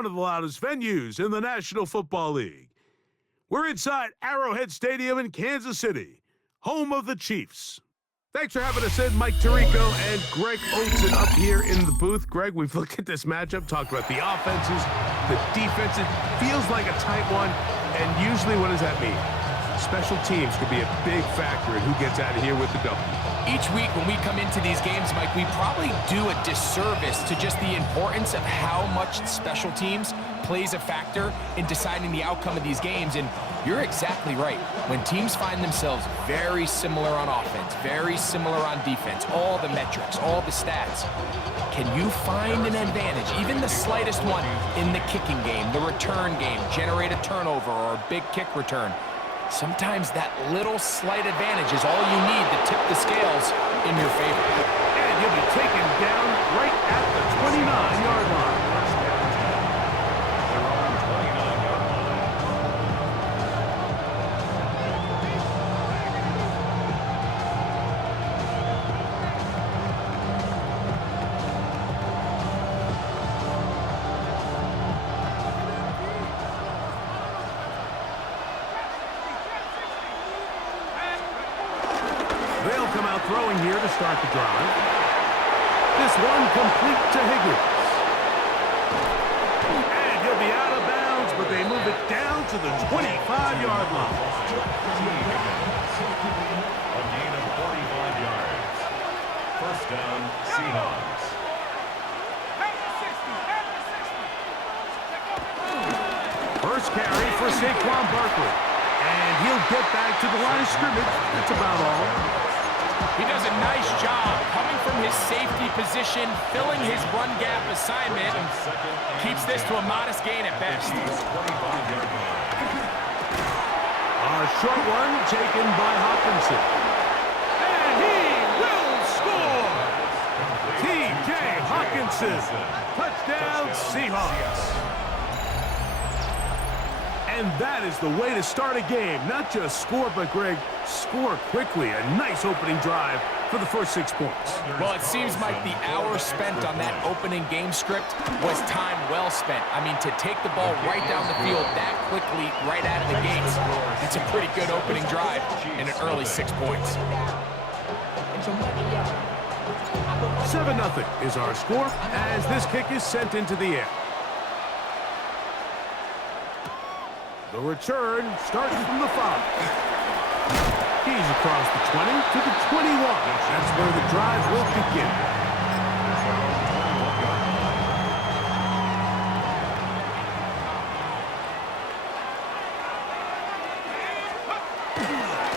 one of the loudest venues in the National Football League. We're inside Arrowhead Stadium in Kansas City, home of the Chiefs. Thanks for having us in, Mike Tirico and Greg Olson up here in the booth. Greg, we've looked at this matchup, talked about the offenses, the defense. It feels like a tight one, and usually what does that mean? Special teams could be a big factor in who gets out of here with the W. Each week when we come into these games, Mike, we probably do a disservice to just the importance of how much special teams plays a factor in deciding the outcome of these games. And you're exactly right. When teams find themselves very similar on offense, very similar on defense, all the metrics, all the stats, can you find an advantage, even the slightest one, in the kicking game, the return game, generate a turnover or a big kick return? Sometimes that little slight advantage is all you need to tip the scales in your favor. And he'll be taken down right at the 29-yard line. They'll come out throwing here to start the drive. This one complete to Higgins. And he'll be out of bounds, but they move it down to the 25-yard line. A gain of 45 yards. First down, Seahawks. First carry for Saquon Barkley. And he'll get back to the line of scrimmage. That's about all. He does a nice job coming from his safety position, filling his run gap assignment, and keeps this to a modest gain at best. A short one taken by Hawkinson. And he will score! T.J. Hawkinson. Touchdown, Seahawks. And that is the way to start a game. Not just score, but, Greg, score quickly. A nice opening drive for the first 6 points. Well, it seems like the hour spent on that opening game script was time well spent. I mean, to take the ball right down the field that quickly, right out of the gates, it's a pretty good opening drive in an early 6 points. 7-0 is our score as this kick is sent into the air. The return starts from the 5. He's across the 20 to the 21. That's where the drive will begin.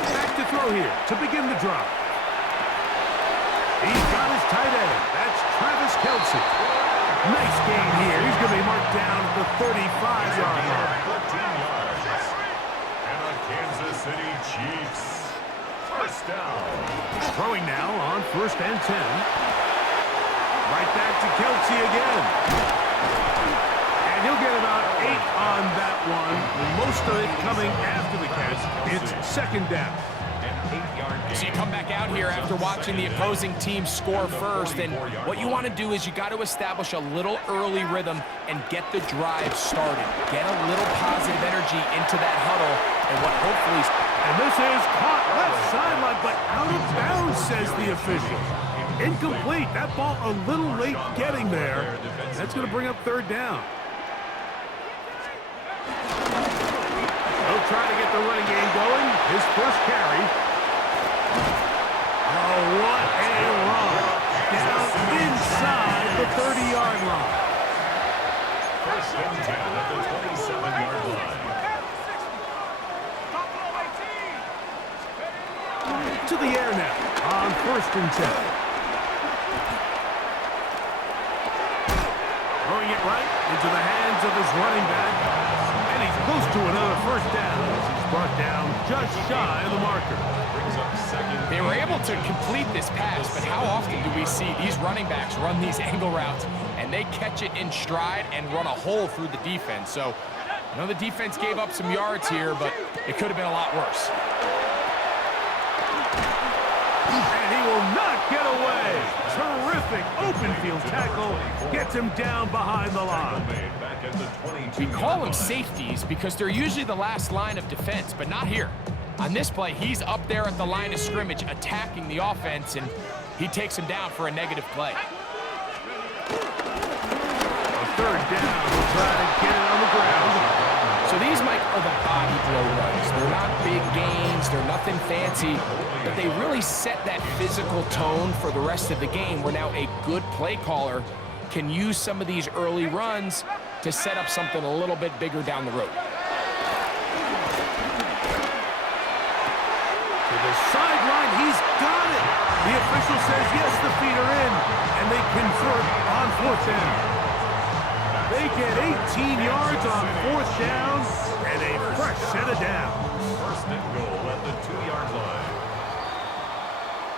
Back to throw here to begin the drive. He's got his tight end. That's Travis Kelce. Nice gain here. He's going to be marked down at the 35-yard line. Kansas City Chiefs. First down. Throwing now on 1st and 10. Right back to Kelce again. And he'll get about 8 on that one. Most of it coming after the catch. It's second down. So you come back out here after watching the opposing team score first, and what you want to do is you got to establish a little early rhythm and get the drive started. Get a little positive energy into that huddle, and what hopefully... And this is caught left sideline, but out of bounds, says the official. Incomplete. That ball a little late getting there. That's going to bring up third down. He'll try to get the running game going. His first carry. Oh, what a run. Down inside the 30-yard line. First and 10 at the 27-yard line. To the air now on 1st and 10. Throwing it right into the hands of his running back. And he's close to another first down as he's brought down just shy of the marker. They were able to complete this pass, but how often do we see these running backs run these angle routes and they catch it in stride and run a hole through the defense? So, I know the defense gave up some yards here, but it could have been a lot worse. And he will not get away. Terrific open field tackle. Gets him down behind the line. at the 22. We call them safeties because they're usually the last line of defense, but not here. On this play, he's up there at the line of scrimmage attacking the offense, and he takes him down for a negative play. A third down. We'll try to get it on the ground. So these, Mike, are the body blow runs. They're not big gains. They're nothing fancy, but they really set that physical tone for the rest of the game where now a good play caller can use some of these early runs to set up something a little bit bigger down the road. To the sideline, he's got it. The official says yes, the feet are in, and they convert on fourth down. They get 18 yards on fourth down and a fresh set of downs. First and goal at the 2-yard line.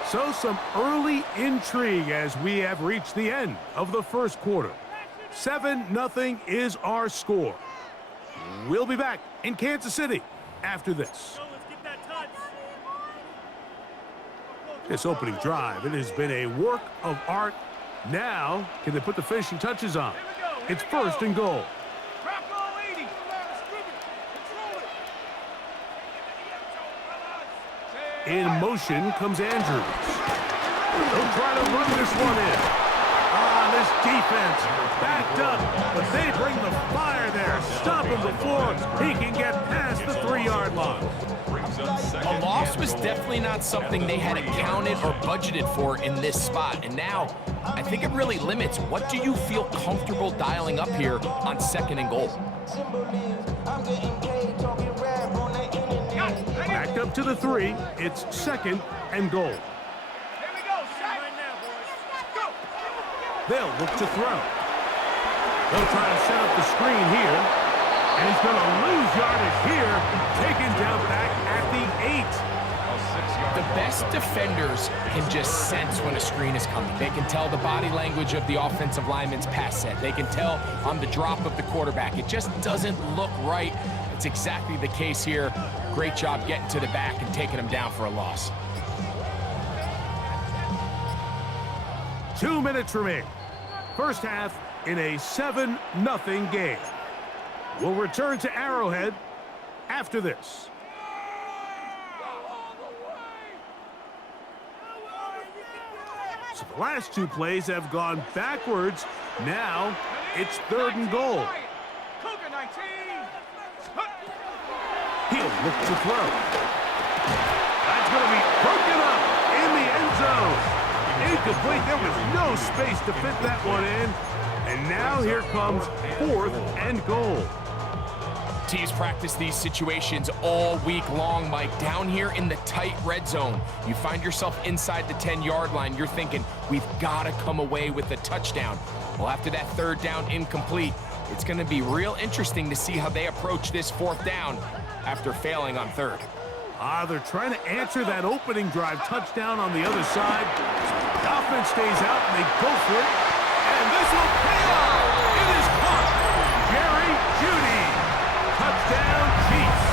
So some early intrigue as we have reached the end of the first quarter. 7-0 is our score. We'll be back in Kansas City after this. This opening drive, it has been a work of art. Now, can they put the finishing touches on? It's first and goal. In motion comes Andrews. They'll try to run this one in. This defense backed up, but they bring the fire there. Stop him before he can get past the 3-yard line. A loss was definitely not something they had accounted or budgeted for in this spot. And now, I think it really limits what do you feel comfortable dialing up here on second and goal. Backed up to the 3. It's second and goal. They'll look to throw. They'll try to set up the screen here. And he's going to lose yardage here. Taken down back at the 8. The best defenders can just sense when a screen is coming. They can tell the body language of the offensive lineman's pass set. They can tell on the drop of the quarterback. It just doesn't look right. It's exactly the case here. Great job getting to the back and taking him down for a loss. 2 minutes remaining. First half in a 7-0 game. We'll return to Arrowhead after this. So the last 2 plays have gone backwards. Now it's third and goal. He'll look to throw. That's going to be broken up in the end zone. Incomplete. There was no space to fit that one in. And now here comes fourth and goal. Teams practice these situations all week long, Mike. Down here in the tight red zone, you find yourself inside the 10-yard line. You're thinking, we've got to come away with a touchdown. Well, after that third down incomplete, it's going to be real interesting to see how they approach this fourth down after failing on third. They're trying to answer that opening drive touchdown on the other side. The offense stays out, and they go for it. And this will pay off. It is caught. Jerry Jeudy. Touchdown, Chiefs.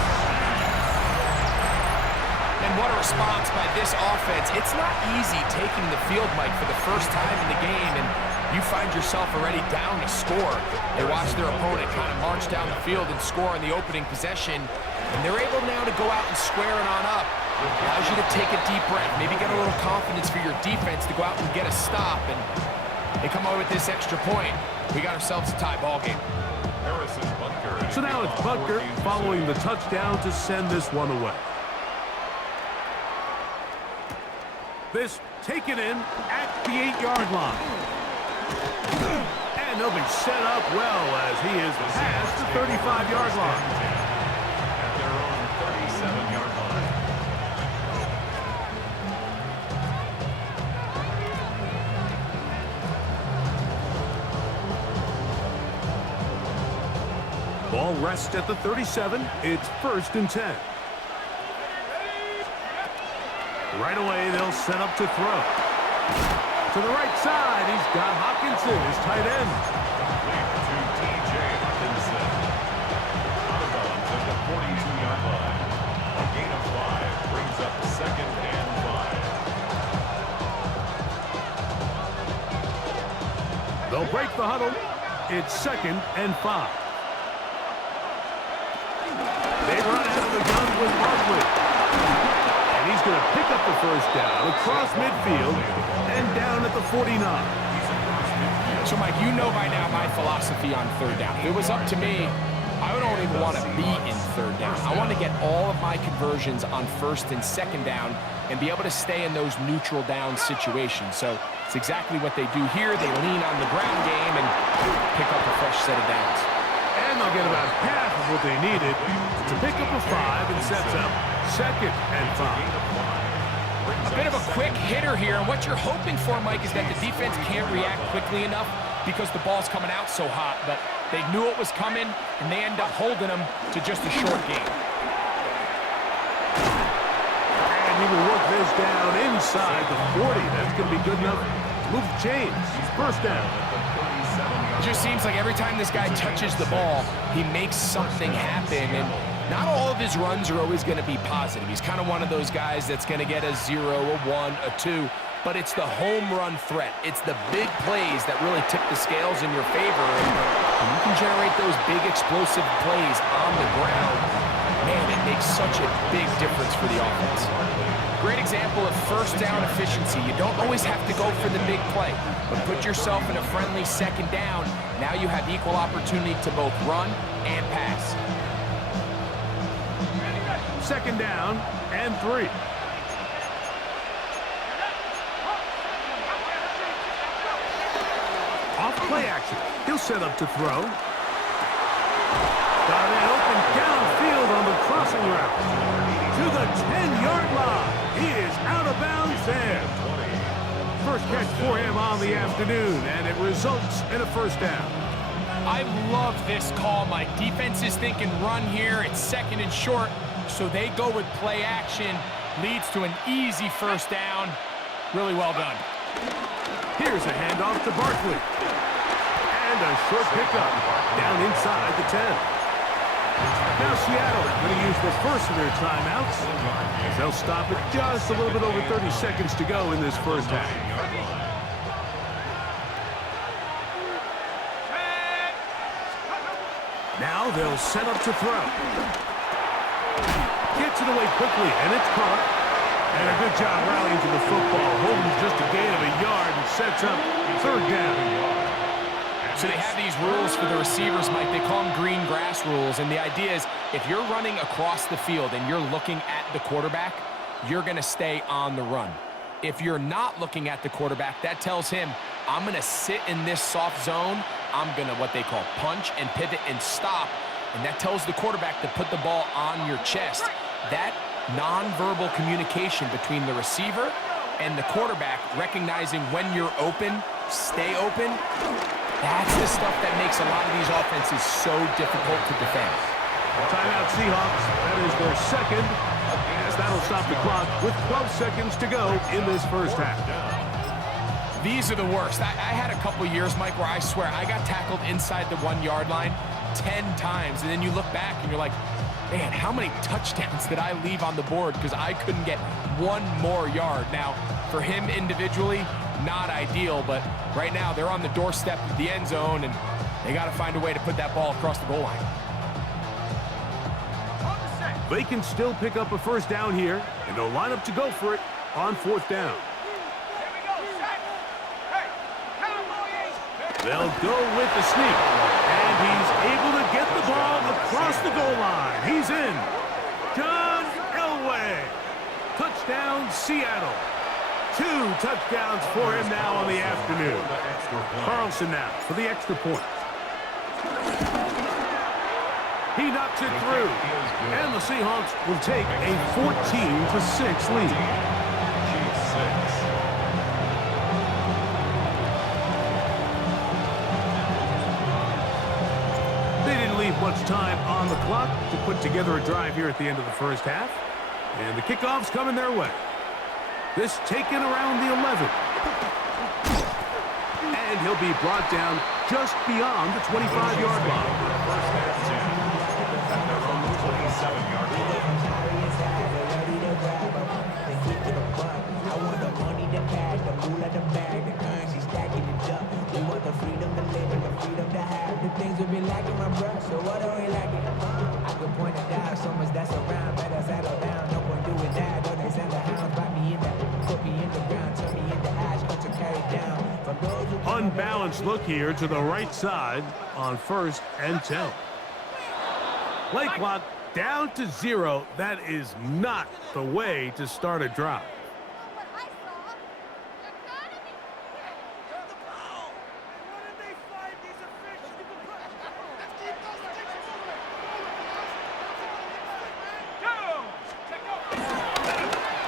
And what a response by this offense. It's not easy taking the field, Mike, for the first time in the game, and you find yourself already down to score. They watch their opponent kind of march down the field and score in the opening possession, and they're able now to go out and square it on up. Allows you to take a deep breath, maybe get a little confidence for your defense to go out and get a stop, and they come away with this extra point. We got ourselves a tie ball game. So now it's Butker following the touchdown to send this one away. This taken in at the 8-yard line. And they'll be set up well as he is past the 35-yard line. At their own 37-yard line. Ball rests at the 37. It's first and 10. Right away, they'll set up to throw. To the right side, he's got Hockenson, his tight end. To T.J. Hockenson. Out of bounds at the 42-yard line. A gain of 5 brings up second and 5. They'll break the huddle. It's second and 5. They run out of the gun with Barkley. And he's going to pick up the first down across midfield and down at the 49. So, Mike, you know by now my philosophy on third down. If it was up to me, I don't even want to be in third down. I want to get all of my conversions on first and second down and be able to stay in those neutral down situations. So it's exactly what they do here. They lean on the ground game and pick up a fresh set of downs. And they'll get about half of what they needed to pick up a 5 and sets up 2nd and 5. A bit of a quick hitter here, and what you're hoping for, Mike, is that the defense can't react quickly enough because the ball's coming out so hot, but they knew it was coming, and they end up holding them to just a short game. And he will work this down inside the 40. That's going to be good enough to move the chains. First down. It just seems like every time this guy touches the ball, he makes something happen, and not all of his runs are always going to be positive. He's kind of one of those guys that's going to get a 0, a 1, a 2, but it's the home run threat. It's the big plays that really tip the scales in your favor, and you can generate those big explosive plays on the ground. Man, it makes such a big difference for the offense. Great example of first down efficiency. You don't always have to go for the big play, but put yourself in a friendly second down. Now you have equal opportunity to both run and pass. Second down and 3. Off play action. He'll set up to throw. Got it open downfield on the crossing route. To the 10-yard line. He is out of bounds there. First catch for him on the afternoon, and it results in a first down. I love this call, Mike. Defense is thinking run here. It's second and short, so they go with play action. Leads to an easy first down. Really well done. Here's a handoff to Barkley. And a short pickup down inside the 10. Now Seattle going to use the first of their timeouts as they'll stop it just a little bit over 30 seconds to go in this first half. Now they'll set up to throw. Gets it away quickly, and it's caught. And a good job rallying to the football, holding just a gain of a yard and sets up third down. So they have these rules for the receivers, Mike. They call them green grass rules, and the idea is if you're running across the field and you're looking at the quarterback, you're going to stay on the run. If you're not looking at the quarterback, that tells him, I'm going to sit in this soft zone. I'm going to what they call punch and pivot and stop, and that tells the quarterback to put the ball on your chest. That nonverbal communication between the receiver and the quarterback, recognizing when you're open, stay open, that's the stuff that makes a lot of these offenses so difficult to defend. Timeout Seahawks. That is their second, as that'll stop the clock with 12 seconds to go in this first half. These are the worst. I had a couple years, Mike, where I swear I got tackled inside the 1-yard line 10 times, and then you look back and you're like, man, how many touchdowns did I leave on the board because I couldn't get one more yard? Now, for him individually, not ideal, but right now they're on the doorstep of the end zone, and they got to find a way to put that ball across the goal line. They can still pick up a first down here, and they'll line up to go for it on fourth down. They'll go with the sneak, and he's able to get the ball across the goal line. He's in. John Elway. Touchdown, Seattle. 2 touchdowns for him now on the afternoon. Carlson now for the extra point. He knocks it through, and the Seahawks will take a 14-6 lead. Much time on the clock to put together a drive here at the end of the first half. And the kickoff's coming their way. This taken around the 11. And he'll be brought down just beyond the 25-yard line. Things will be lacking my breath, so what are we lacking? I could point it out so much unbalanced look here to the right side on 1st and 10. Play clock down to 0. That is not the way to start a drive.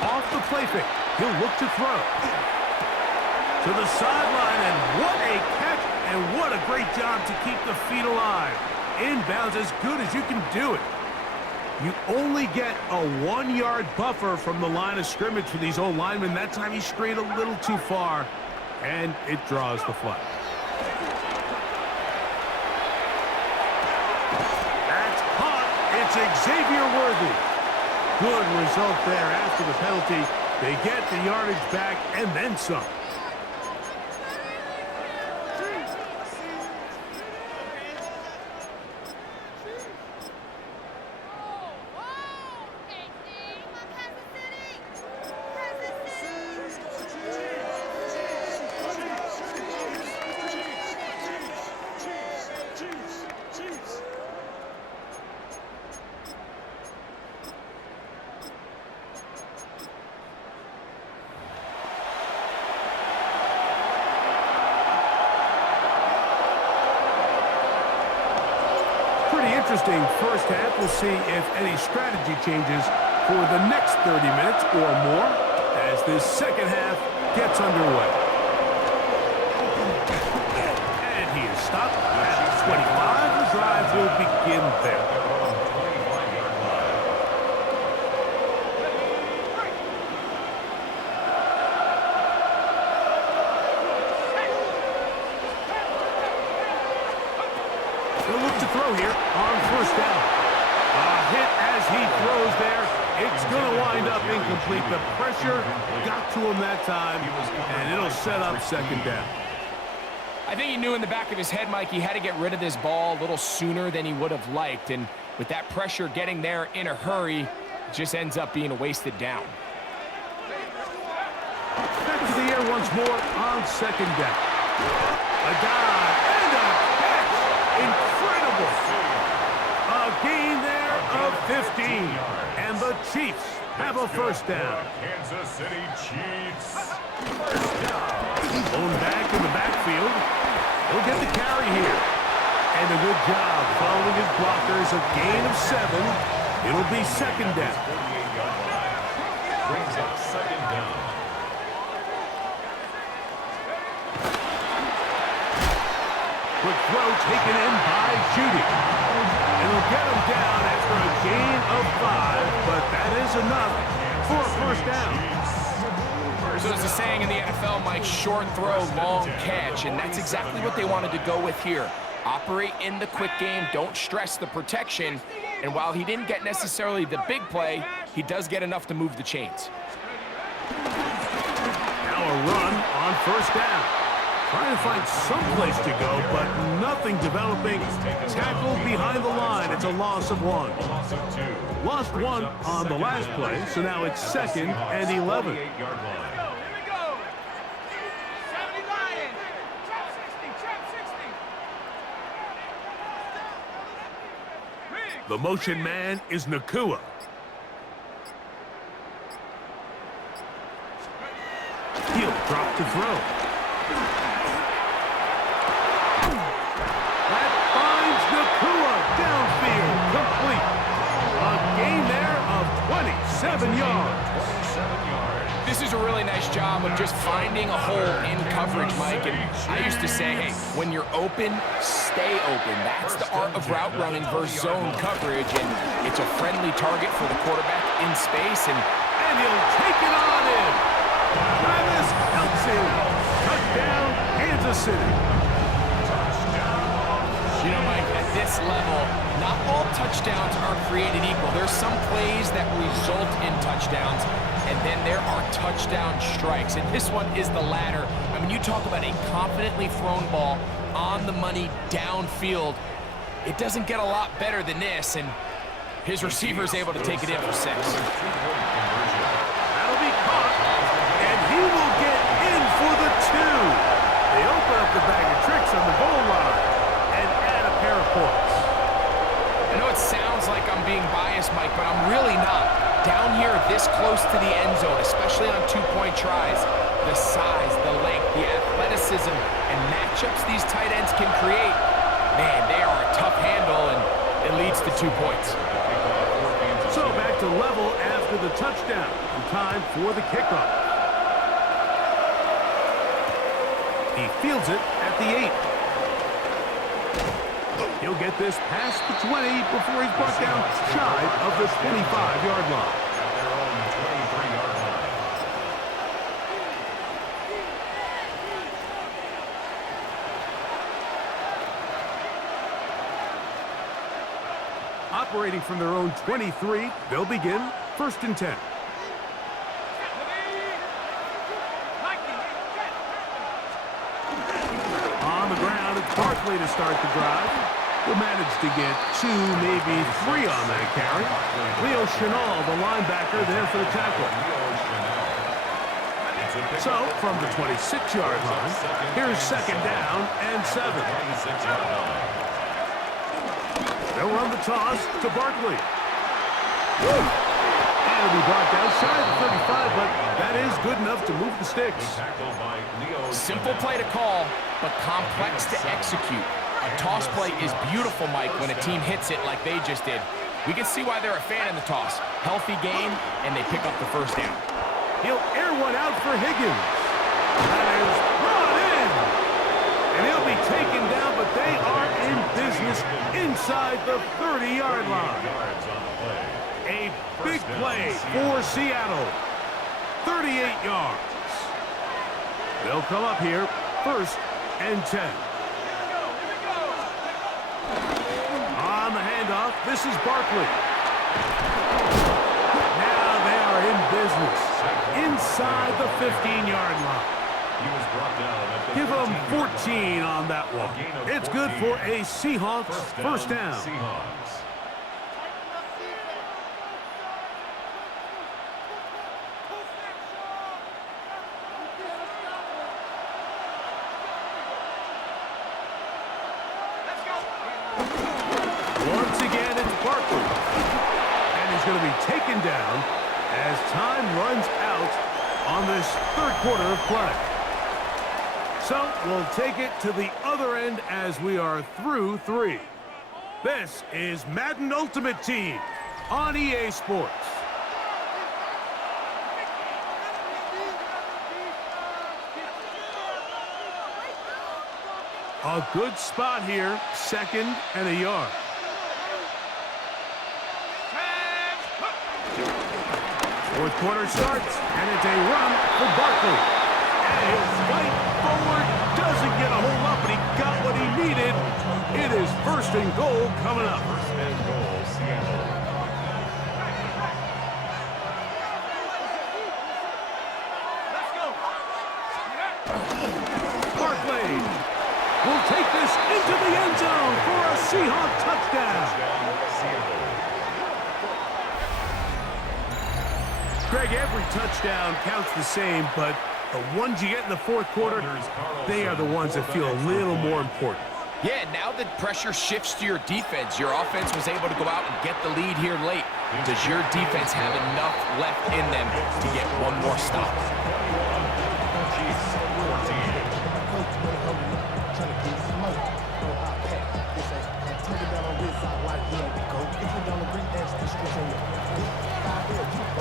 Off the play fake. He'll look to throw. To the sideline, and what a catch, and what a great job to keep the feet alive. Inbounds as good as you can do it. You only get a 1-yard buffer from the line of scrimmage for these old linemen. That time he strayed a little too far, and it draws the flag. That's caught. It's Xavier Worthy. Good result there after the penalty. They get the yardage back and then some. Interesting first half. We'll see if any strategy changes for the next 30 minutes or more as this second half gets underway. And he is stopped at 25. The drive will begin there. He'll look to throw here on 1st down. A hit as he throws there. It's going to wind up incomplete. The pressure got to him that time, and it'll set up 2nd down. I think he knew in the back of his head, Mike, he had to get rid of this ball a little sooner than he would have liked. And with that pressure getting there in a hurry, it just ends up being a wasted down. Back to the air once more on 2nd down. A dive and a catch. Incredible. A gain there of 15. And the Chiefs have a 1st down. Kansas City Chiefs. 1st down. Blown back in the backfield. He'll get the carry here. And a good job following his blockers. A gain of 7. It'll be 2nd down. 48-yard line. Brings up 2nd down. Quick throw taken in by Judy. It'll get him down after a gain of 5, but that is enough for a 1st down. So there's a saying in the NFL, Mike, short throw, long catch, and that's exactly what they wanted to go with here. Operate in the quick game, don't stress the protection, and while he didn't get necessarily the big play, he does get enough to move the chains. Now a run on 1st down. Trying to find some place to go, but nothing developing. Tackled behind the line. It's a loss of 1. Lost 1 on the last play, so now it's 2nd and 11. The motion man is Nakua. He'll drop to throw. That finds Nakua downfield, complete. A gain there of 27 yards. This is a really nice job of just finding a hole in coverage, Mike. And I used to say, hey, when you're open, stay open. That's the art of route running versus zone coverage. And it's a friendly target for the quarterback in space. And he'll take it on in. Travis Kelce. Touchdown, Kansas City. You know, Mike, at this level, not all touchdowns are created equal. There's some plays that result in touchdowns, and then there are touchdown strikes. And this one is the latter. I mean, you talk about a confidently thrown ball on the money downfield. It doesn't get a lot better than this, and his receiver is able to take it in for 6. That'll be caught, and he will get in for the 2. They open up the bag of tricks on the goal line and add a pair of points. I know it sounds like I'm being biased, Mike, but I'm really not. Down here this close to the end zone, especially on two-point tries, the size, the length, the athleticism, and matchups these tight ends can create, man, they are a tough handle, and it leads to 2 points. So back to level after the touchdown, and time for the kickoff. He fields it at the 8. He'll get this past the 20 before he's brought down shy of the 25-yard line. At their own 23-yard line. Operating from their own 23, they'll begin 1st and 10. On the ground, it's Barkley to start the drive. He'll manage to get 2, maybe 3 on that carry. Leo Chenal, the linebacker, there for the tackle. So, from the 26-yard line, here's 2nd down and 7. They'll run the toss to Barkley. And it'll be brought down shy of the 35, but that is good enough to move the sticks. Simple play to call, but complex to execute. A toss play is beautiful, Mike, when a team hits it like they just did. We can see why they're a fan in the toss. Healthy game, and they pick up the 1st down. He'll air one out for Higgins. That is brought in. And he'll be taken down, but they are in business inside the 30-yard line. A big play for Seattle. 38 yards. They'll come up here 1st and 10. On the handoff, this is Barkley. Now they are in business inside the 15-yard line. Give them 14 on that one. It's good for a Seahawks 1st down. Once again, it's Barkley. And he's going to be taken down as time runs out on this 3rd quarter of play. So we'll take it to the other end as we are through 3. This is Madden Ultimate Team on EA Sports. A good spot here, 2nd and a yard. Fourth quarter starts, and it's a run for Barkley. And his fight forward doesn't get a whole lot, but he got what he needed. It is 1st and goal coming up. 1st and goal, Seattle. Barkley will take this into the end zone for a Seahawk touchdown. Greg, every touchdown counts the same, but the ones you get in the 4th quarter, they are the ones that feel a little more important. Yeah, now that pressure shifts to your defense, your offense was able to go out and get the lead here late. Does your defense have enough left in them to get one more stop?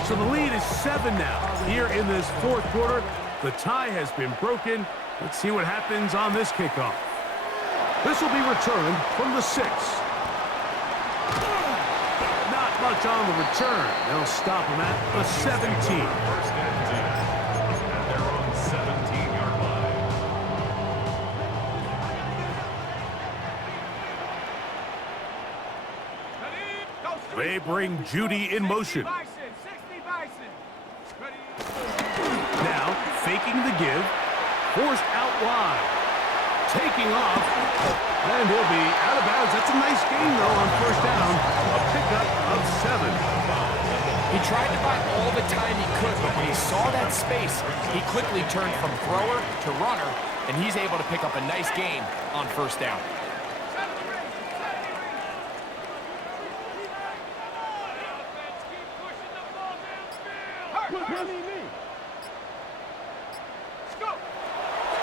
So the lead is 7 now. Here in this 4th quarter, the tie has been broken. Let's see what happens on this kickoff. This will be returned from the 6. Not much on the return. They'll stop him at the 17. 1st and 10 at their own 17-yard line. They bring Judy in motion. Now, faking the give, forced out wide, taking off, and he'll be out of bounds. That's a nice gain, though, on 1st down, a pickup of 7. He tried to buy all the time he could, but when he saw that space, he quickly turned from thrower to runner and he's able to pick up a nice gain on first down.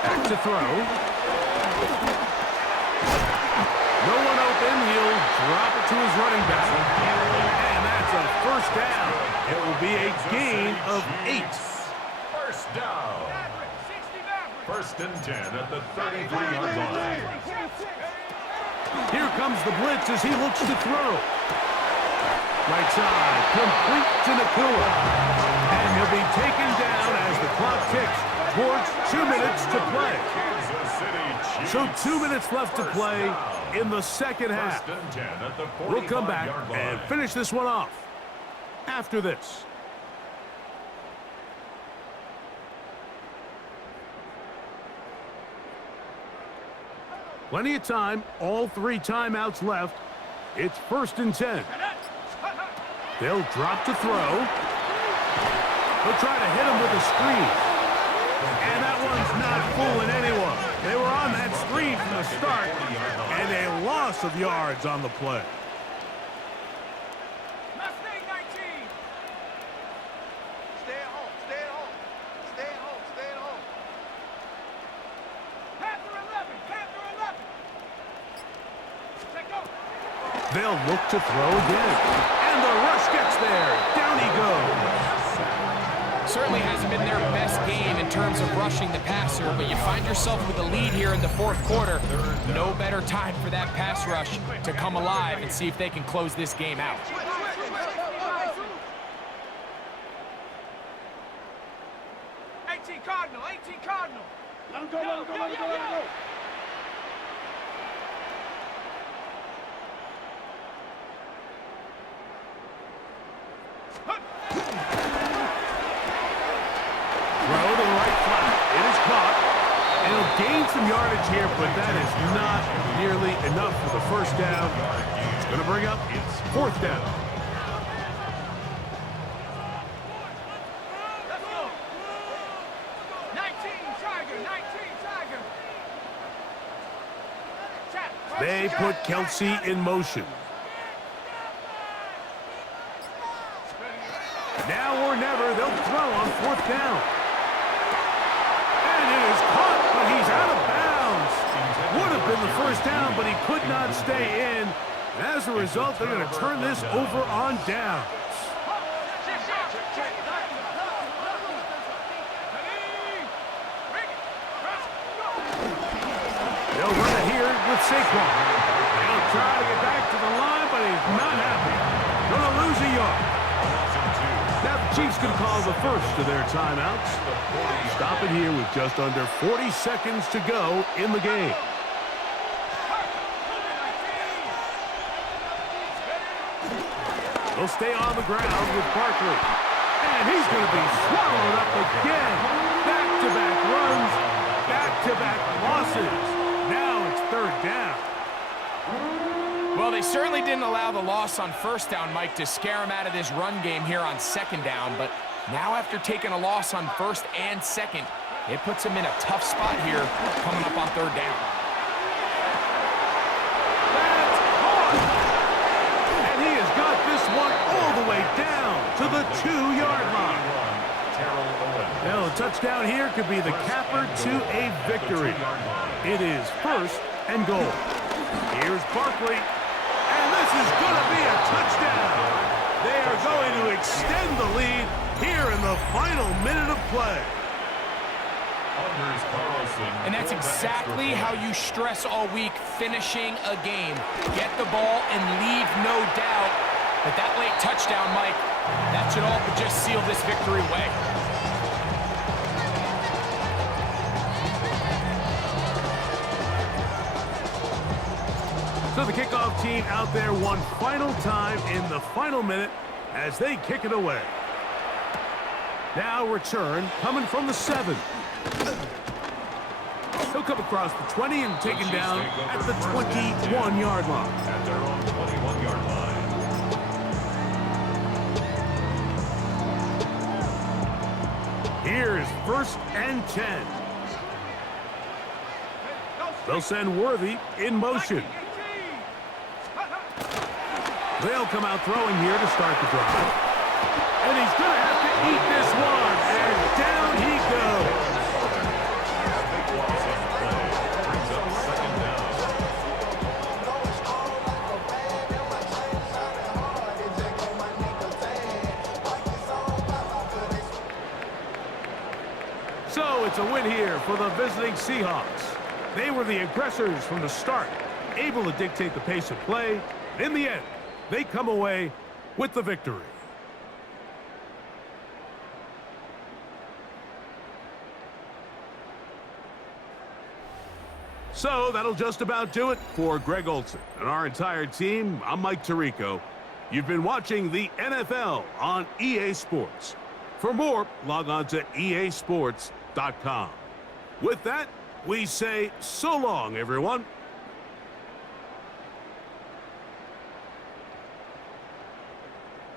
Back to throw. No one open. He'll drop it to his running back. And that's a first down. It will be a gain of 8. First down. First and 10 at the 33-yard line. Here comes the blitz as he looks to throw. Right side, complete to Nakua. And he'll be taken down as the clock ticks towards 2 minutes to play. So 2 minutes left to play in the second half. We'll come back and finish this one off after this. Plenty of time, all 3 timeouts left. It's first and 10. They'll drop to throw. They'll try to hit him with a screen. And that one's not fooling anyone. They were on that screen from the start, and a loss of yards on the play. They'll look to throw again. And the rush gets there. Down he goes. Certainly hasn't been their best game in terms of rushing the passer, but you find yourself with a lead here in the fourth quarter. No better time for that pass rush to come alive and see if they can close this game out. 18 Cardinal, 18 Cardinal. Let him go, let him go, let him go, let him go. Throw to the right flat. It is caught. And he'll gain some yardage here, but that is not nearly enough for the first down. It's going to bring up fourth down. Let's go. 19 Tiger, 19 Tiger. They put Kelsey in motion. Now or never, they'll throw on fourth down. And it is caught, but he's out of bounds. Would have been the first down, but he could not stay in. And as a result, they're going to turn this over on downs. They'll run it here with Saquon. He'll try to get back to the line, but he's not happy. Going to lose a yard. Now the Chiefs can call the first of their timeouts. Stop it here with just under 40 seconds to go in the game. They'll stay on the ground with Barkley. And he's going to be swallowed up again. Back-to-back runs, back-to-back losses. Now it's third down. Well, they certainly didn't allow the loss on first down, Mike, to scare him out of this run game here on second down. But now after taking a loss on first and second, it puts him in a tough spot here coming up on third down. That's caught! And he has got this one all the way down to the 2-yard line. Now, a touchdown here could be the capper to a victory. It is first and goal. Here's Barkley. And this is going to be a touchdown. They are going to extend the lead here in the final minute of play. And that's exactly how you stress all week, finishing a game. Get the ball and leave no doubt. But that late touchdown, Mike, that should all but just seal this victory away. So the kickoff team out there one final time in the final minute as they kick it away. Now return coming from the 7. He'll come across the 20 and taken down at the 21-yard line. At their own 21-yard line. Here's first and 10. They'll send Worthy in motion. They'll come out throwing here to start the drive. And he's going to have to eat this one. And down he goes. Big loss on the play. Brings up second down. So it's a win here for the visiting Seahawks. They were the aggressors from the start, able to dictate the pace of play. In the end, they come away with the victory. So that'll just about do it for Greg Olson and our entire team. I'm Mike Tirico. You've been watching the NFL on EA Sports. For more, log on to easports.com. With that, we say so long, everyone.